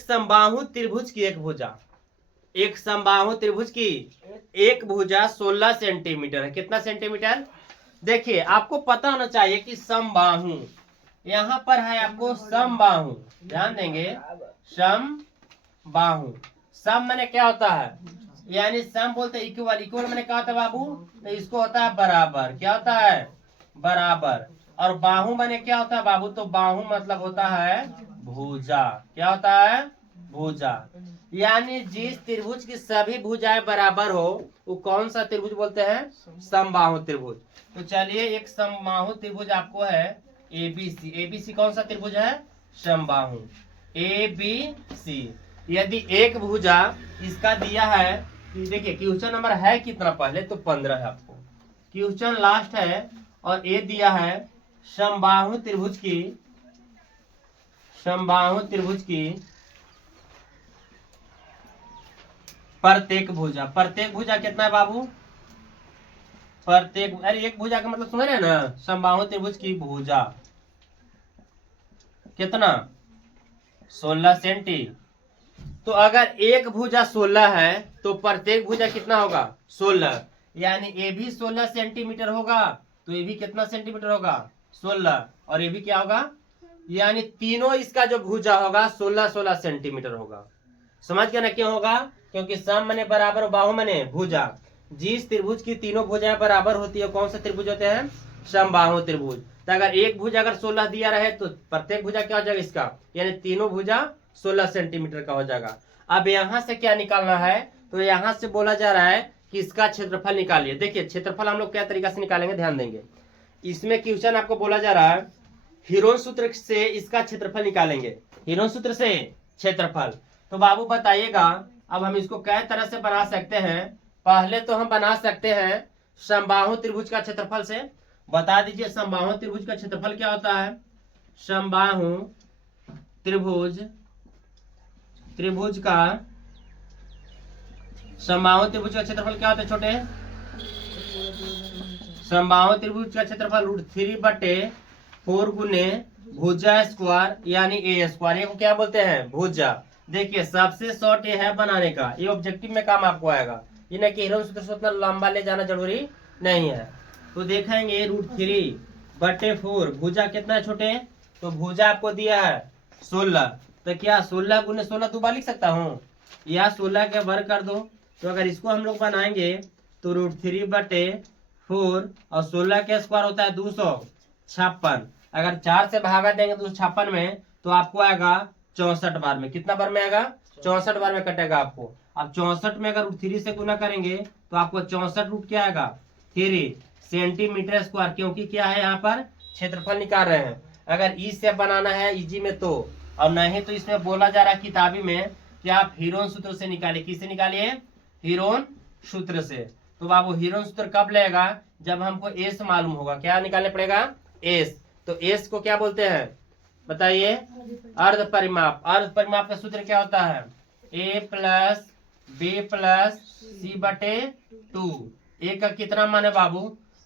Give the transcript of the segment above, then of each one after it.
समबाहु त्रिभुज की एक भुजा, एक समबाहु त्रिभुज की एक भुजा 16 सेंटीमीटर है। कितना सेंटीमीटर? देखिए आपको पता होना चाहिए कि समबाहु, यहाँ पर है आपको समबाहु, ध्यान देंगे समबाहु। सम माने क्या होता है, यानी सम बोलते हैं इक्वल, इक्वल माने क्या होता है बाबू, तो इसको होता है बराबर। क्या होता है? बराबर। और बाहु माने क्या होता है बाबू, तो बाहु मतलब होता है भुजा। क्या होता है? भुजा। यानी जिस त्रिभुज की सभी भुजाएं बराबर हो वो कौन सा त्रिभुज बोलते हैं? समबाहु त्रिभुज। तो चलिए एक समबाहु त्रिभुज आपको है एबीसी। एबीसी कौन सा त्रिभुज है? समबाहु एबीसी। यदि एक भुजा इसका दिया है, देखिए क्वेश्चन नंबर है कितना पहले, तो 15 है आपको, क्वेश्चन लास्ट है, और ये दिया है समबाहु त्रिभुज की, समबाहु त्रिभुज की प्रत्येक भुजा। प्रत्येक भुजा कितना है बाबू? प्रत्येक, अरे एक भुजा का मतलब समझ रहे हैं ना, समबाहु त्रिभुज की भुजा कितना? 16 सेंटी। तो अगर एक भुजा 16 है तो प्रत्येक भुजा कितना होगा? 16। यानी ये भी 16 सेंटीमीटर होगा, तो ये भी कितना सेंटीमीटर होगा? 16। और ये भी क्या होगा? यानी तीनों इसका जो भुजा होगा 16-16 सेंटीमीटर होगा। समझ गया ना क्यों होगा? क्योंकि सम मने बराबर, बाहु मने भुजा। जिस त्रिभुज की तीनों भुजाएं बराबर होती है कौन सा त्रिभुज होते हैं? समबाहु त्रिभुज। तो अगर एक भुजा अगर 16 दिया रहे तो प्रत्येक भुजा क्या हो जाएगा इसका, यानी तीनों भुजा 16 सेंटीमीटर का हो जाएगा। अब यहाँ से क्या निकालना है, तो यहाँ से बोला जा रहा है कि इसका क्षेत्रफल निकालिए। देखिए क्षेत्रफल हम लोग क्या तरीका से निकालेंगे, ध्यान देंगे। इसमें क्वेश्चन आपको बोला जा रहा है हीरोन सूत्र से इसका क्षेत्रफल निकालेंगे, हीरोन सूत्र से क्षेत्रफल। तो बाबू बताइएगा, अब हम इसको कई तरह से बना सकते हैं। पहले तो हम बना सकते हैं समबाहु त्रिभुज का क्षेत्रफल से। बता दीजिए समबाहु त्रिभुज का क्षेत्रफल क्या होता है? समबाहु त्रिभुज, त्रिभुज का समबाहु त्रिभुज का क्षेत्रफल क्या होता है छोटे? समबाहु त्रिभुज का क्षेत्रफल √3/4 गुने भुजा स्क्वायर यानी ए स्क्वायर। ये को क्या बोलते हैं? भुजा। देखिए सबसे शॉर्ट ये है बनाने का, ये ऑब्जेक्टिव में काम आपको आएगा। ये ना कि हीरोन सूत्र से उतना लंबा ले जाना जरूरी नहीं है। तो देखेंगे √3/4 भुजा कितना है छोटे? तो भुजा आपको दिया है 16। तो क्या 16 गुने 16 दोबारा लिख सकता हूँ, या 16 के वर्ग कर दो। तो अगर इसको हम लोग बनाएंगे तो √3/4 और 16 के स्क्वायर होता है 256। अगर 4 से भागा देंगे 256 में तो आपको आएगा 64 बार में। कितना बार में आएगा? 64 बार में कटेगा आपको। अब 64 में अगर √3 से गुना करेंगे तो आपको 64 रूट क्या आएगा? 3 सेंटीमीटर स्क्वायर। क्योंकि क्या है यहाँ पर क्षेत्रफल निकाल रहे हैं। अगर ई से बनाना है इजी में तो, और नहीं तो इसमें बोला जा रहा है किताबी में कि आप हीरोन सूत्र से निकालिए। किससे निकालिए? हीरोन सूत्र से। तो बाबू हीरोन सूत्र कब लेगा? जब हमको एस मालूम होगा। क्या निकालने पड़ेगा? एस। तो एस को क्या बोलते हैं बताइए? अर्ध परिमाप। अर्ध परिमाप का सूत्र क्या होता है? a + b + c/2। ए का कितना मान है बाबू?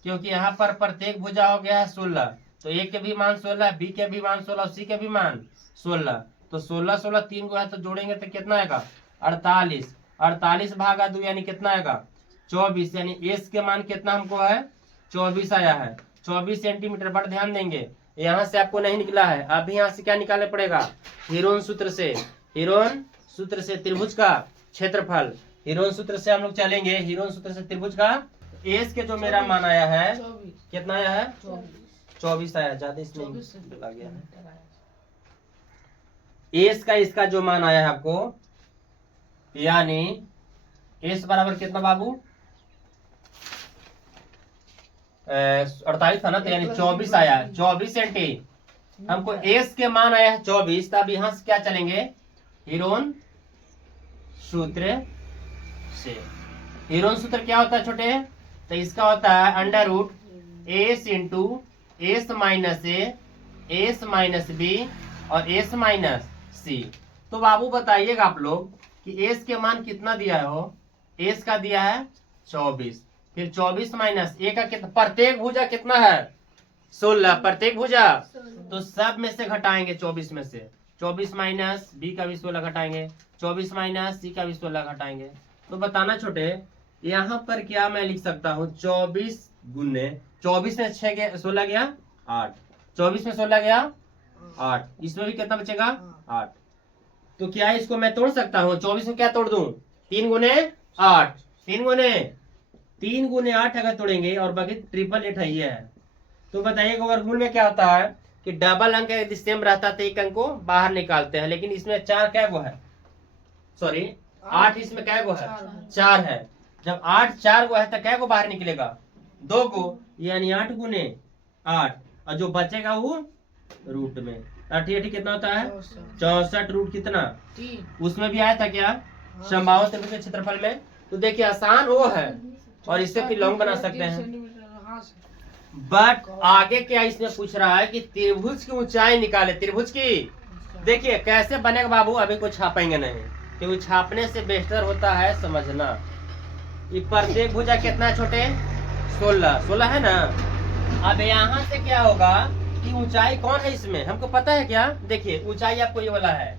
क्योंकि यहाँ पर प्रत्येक भुजा हो गया है 16, तो ए के भी मान 16, बी के भी मान 16, सी के भी मान 16। तो 16-16 3 को है तो जोड़ेंगे तो कितना आएगा? 48। 48 भागा 2 यानी कितना आएगा? 24। यानी एस के मान कितना हमको है? 24 आया है। 24 सेंटीमीटर। बट ध्यान देंगे यहाँ से आपको नहीं निकला है, अभी यहाँ से क्या निकालने पड़ेगा? हीरोन सूत्र से। हीरोन सूत्र से त्रिभुज का क्षेत्रफल। हीरोन सूत्र से हम लोग चलेंगे। हीरोन सूत्र से त्रिभुज का एस के जो मेरा मान आया है, कितना आया है? 24 आया, ज्यादा इसमें लग गया है। एस का इसका जो मान आया है आपको, यानी एस बराबर कितना बाबू? 48 था ना, तो यानी 24 आया है। 24 सेंटी हमको एस के मान आया है 24। तब यहां से क्या चलेंगे? हीरोन सूत्र से। हीरोन सूत्र क्या होता है छोटे? तो इसका होता है √s × s - a, s - b और s - c। तो बाबू बताइएगा आप लोग कि s के मान कितना दिया है? हो s का दिया है 24, फिर 24 - a का कितना? प्रत्येक भुजा कितना है? 16। प्रत्येक भुजा तो सब में से घटाएंगे 24 में से, 24 माइनस बी का भी 16 घटाएंगे, 24 माइनस सी का भी 16 घटाएंगे। तो बताना छोटे, यहाँ पर क्या मैं लिख सकता हूँ, 24 गुने 24 में 6 गया, 16 गया 8, 24 में 16 गया 8, इसमें भी कितना बचेगा 8। तो क्या इसको मैं तोड़ सकता हूँ, 24 में क्या तोड़ दूं, 3 गुने 8, 3 गुने 8 अगर तोड़ेंगे और बाकी 888 है। तो बताइए वर्गमूल में क्या होता है कि डबल अंक यदि सेम रहता है तो एक अंक को बाहर निकालते हैं, लेकिन इसमें 4 क्या गो है, सॉरी 8 इसमें क्या गो है, 4 है। जब 8 4 गो है तो क्या गो बाहर निकलेगा, 2 गो, यानी 8 गुने 8, और जो बचेगा वो रूट में 88 कितना होता है 64 रूट कितना, उसमें भी आया था क्या समबाहु त्रिभुज के क्षेत्रफल में। तो देखिए आसान वो है और इससे फिर लॉन्ग बना सकते हैं। बट आगे क्या इसमें पूछ रहा है कि त्रिभुज की ऊंचाई निकाले, त्रिभुज की। देखिए कैसे बनेगा बाबू, अभी कुछ छापेंगे नहीं क्योंकि छापने से बेहतर होता है समझना। ये प्रत्येक भुजा कितना छोटे 16 है ना। अब यहाँ से क्या होगा कि ऊंचाई कौन है इसमें हमको पता है क्या, देखिए ऊंचाई आपको ये वाला है,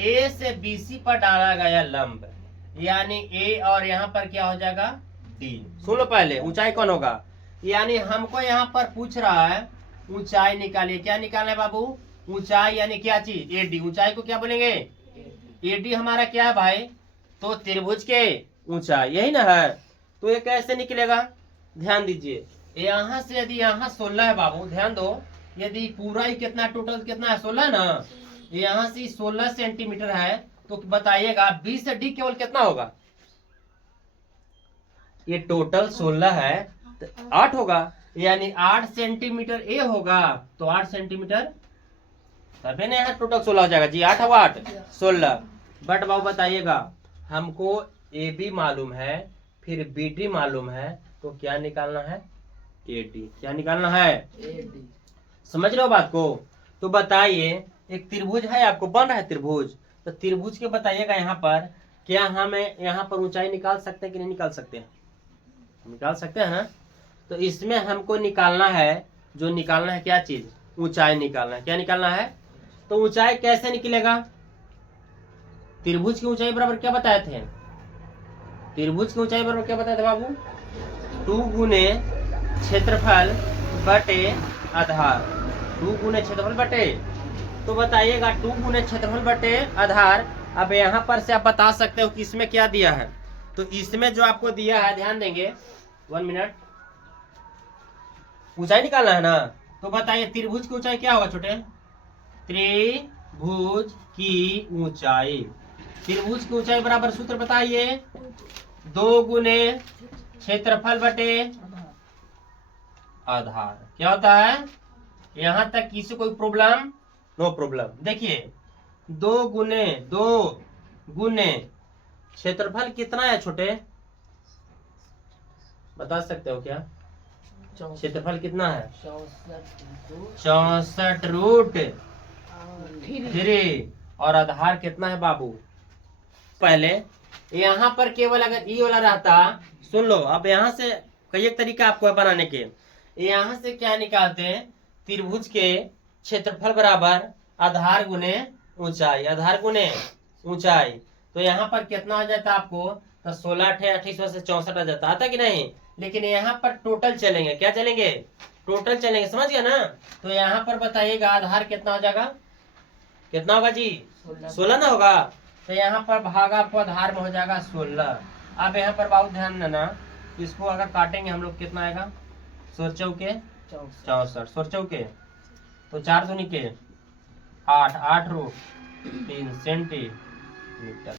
ए से बीसी पर डाला गया लंब, यानी ए और यहाँ पर क्या हो जाएगा डी। सुन लो पहले ऊंचाई कौन होगा, यानी हमको यहाँ पर पूछ रहा है ऊंचाई निकालिए। क्या निकालना है बाबू, ऊंचाई यानी क्या चीज एडी। ऊंचाई को क्या बोलेंगे एडी, हमारा क्या है भाई, तो त्रिभुज के ऊंचाई यही ना है। तो ये कैसे निकलेगा, ध्यान दीजिए, यहाँ से यदि यहाँ 16 है बाबू, ध्यान दो, यदि पूरा ही कितना टोटल कितना है 16 ना, यहाँ से 16 सेंटीमीटर है, तो बताइएगा 20 से डी केवल कितना होगा, ये टोटल 16 है तो 8 होगा, यानी 8 सेंटीमीटर ए होगा, तो 8 सेंटीमीटर तभी ना यहाँ टोटल 16 हो जाएगा जी, 8 होगा 8 16। बट बाबू बताइएगा हमको ए बी मालूम है फिर बी डी मालूम है, तो क्या निकालना है ए डी, क्या निकालना है AD। समझ लो बात को। तो बताइए एक त्रिभुज है आपको बन रहा है त्रिभुज, तो त्रिभुज के बताइएगा यहाँ पर क्या हमें यहाँ पर ऊंचाई निकाल सकते हैं कि नहीं निकाल सकते हैं, निकाल सकते हैं ना। तो इसमें हमको निकालना है, जो निकालना है क्या चीज, ऊंचाई निकालना है। क्या निकालना है, तो ऊंचाई कैसे निकलेगा, त्रिभुज की ऊंचाई बराबर क्या बताए थे, त्रिभुज की ऊंचाई बराबर क्या बताए थे बाबू, 2 गुने क्षेत्रफल बटे आधार, 2 गुने क्षेत्रफल बटे। तो बताइएगा 2 गुने क्षेत्रफल बटे आधार। अब यहाँ पर से आप बता सकते हो कि इसमें क्या दिया है, तो इसमें जो आपको दिया है ध्यान देंगे 1 मिनट, ऊंचाई निकालना है ना। तो बताइए त्रिभुज की ऊंचाई क्या होगा छोटे, त्रिभुज की ऊंचाई, त्रिभुज की ऊंचाई बराबर सूत्र बताइए 2 गुने क्षेत्रफल बटे आधार। क्या होता है, यहां तक किसी कोई प्रॉब्लम, नो प्रॉब्लम। देखिए 2 गुने क्षेत्रफल कितना है छोटे, बता सकते हो क्या, क्षेत्रफल कितना है 64 रूट 3, और आधार कितना है बाबू। पहले यहाँ पर केवल अगर ई वाला रहता, सुन लो, अब यहाँ से कई एक तरीका आपको है बनाने के। यहाँ से क्या निकालते हैं, त्रिभुज के क्षेत्रफल बराबर आधार गुने ऊंचाई, आधार गुने ऊंचाई। तो यहाँ पर कितना हो जाता आपको, तो 16 28 से 64 आ जाता, आता कि नहीं। लेकिन यहाँ पर टोटल चलेंगे, क्या चलेंगे, टोटल चलेंगे, समझ गया ना। तो यहाँ पर बताइएगा आधार कितना हो जाएगा, कितना होगा जी 16 ना होगा। तो यहाँ पर भागा आपको आधार में हो जाएगा 16। अब यहाँ पर बहुत ध्यान देना, इसको अगर काटेंगे हम लोग कितना आएगा, 16 चौके 64, 16 चौके तो 4 दूनी के 8, 8 रूट 3 सेंटीमीटर।